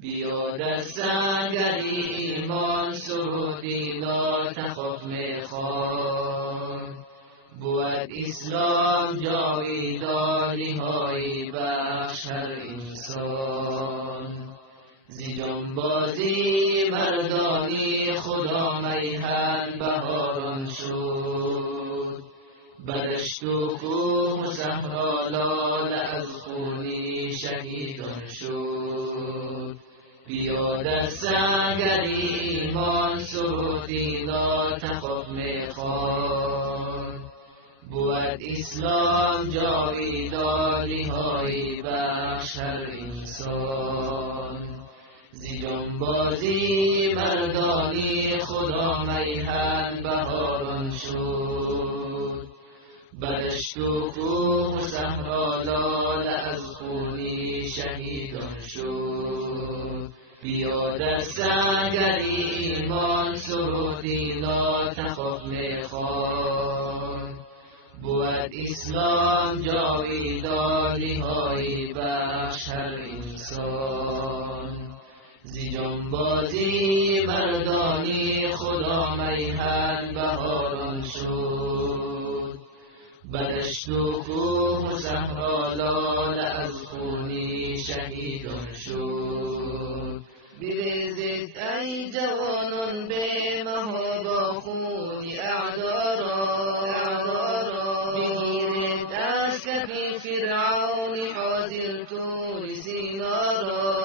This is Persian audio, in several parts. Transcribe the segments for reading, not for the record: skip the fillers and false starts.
بیا در سنگر ایمان سرودی لا تخف میخوان، بود اسلام جاویدانی های بخش هر انسان. زی جنبازی مردانی خدا میهن بهاران شد، بدشت و کوه و صحرا لاله از خونی شهیدان شد. بیا در سنگر ایمان سرودی لا تخف میخوان، بود اسلام جاویدانی های بخش هر انسان. زی جنبازی مردانی خدا میهن بهاران شد، بدشت و کوه و صحرا لاله از خونی شهیدان شد. بیا در سنگر ایمان سرودی لا تخف میخوان، بود اسلام جاویدانی های بخش هر انسان. زی جنبازی مردانی خدا میهن بهاران شد، بدشت و کوه و صحرا لاله از خونی شهیدان شد. بریزید ای جوانان به مهابا خونی اعدارا، بگیرید از کف فرعون حاضر طور سینارا.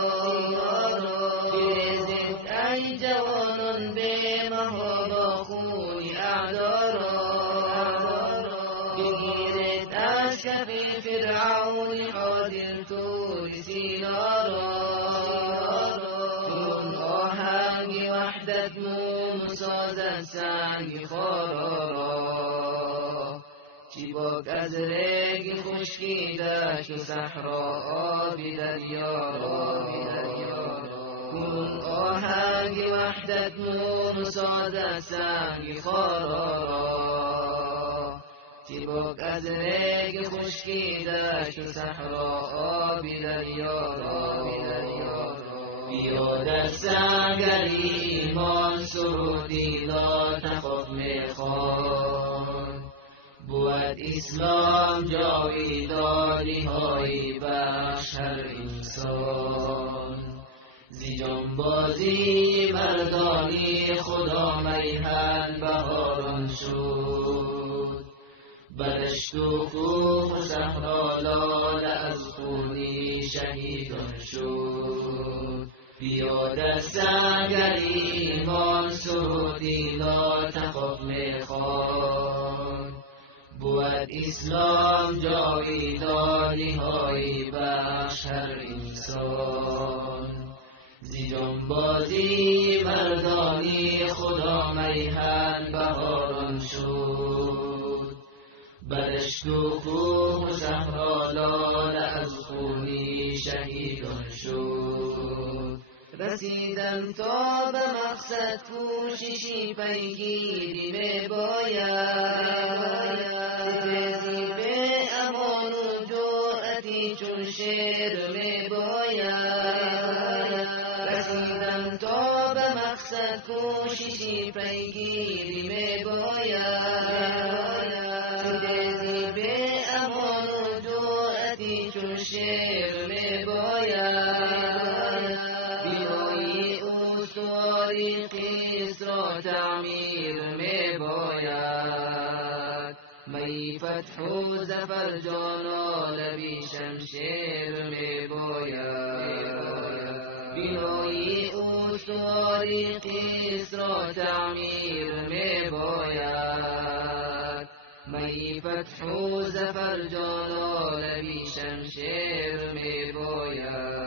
بریزید ای جوانان به مهابا خونی اعدارا، بگیرید از کف فرعون حاضر طور سینارا. وحدت مون سازد سنگ خارا را، چی باک از رگ خشکی دشت و صحرا آبی دریا را. کنون آهنگ وحدت مون سازد سنگ خارا را، چی باک از رگ خشکی دشت و صحرا آبی دریا را. بیا در سنگر ایمان سرودی لا تخف میخوان، بود اسلام جاویدانی های بخش هر انسان. زی جنبازی مردانی خدا میهن بهاران شد، بدشت و کوه و صحرا لاله از خونی شهیدان شد. بیا در سنگر ایمان سرودی لا تخف میخوان، بود اسلام جاویدانی های بخش هر انسان. زی جنبازی مردانی خدا میهن بهاران شد، بدشت و کوه و صحرا لاله از خونی شهیدان شد. رسیدن تا به مقصد کوششی پیگیری میباید، ستیزی به امان و جرأتی چون شیر میباید. رسیدن تا به مقصد کوششی پیگیری میباید، ستیزی به امان و جرأتی چون شیر میباید. قیس را تعمیر میباید، می فتح و زفر جانال بی شمشیر میباید. بینایی استواری قیس را تعمیر میباید، می فتح و زفر جانال بی شمشیر میباید.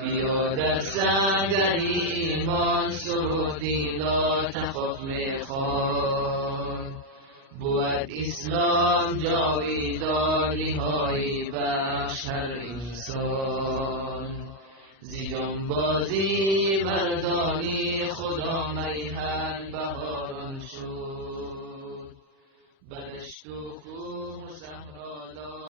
بیا در سنگر ایمان سرودی لا تخف میخوان، بود اسلام جاویدانی های بخش هر انسان. زی جنبازی مردانی خدا میهن بهاران شد، بدشت و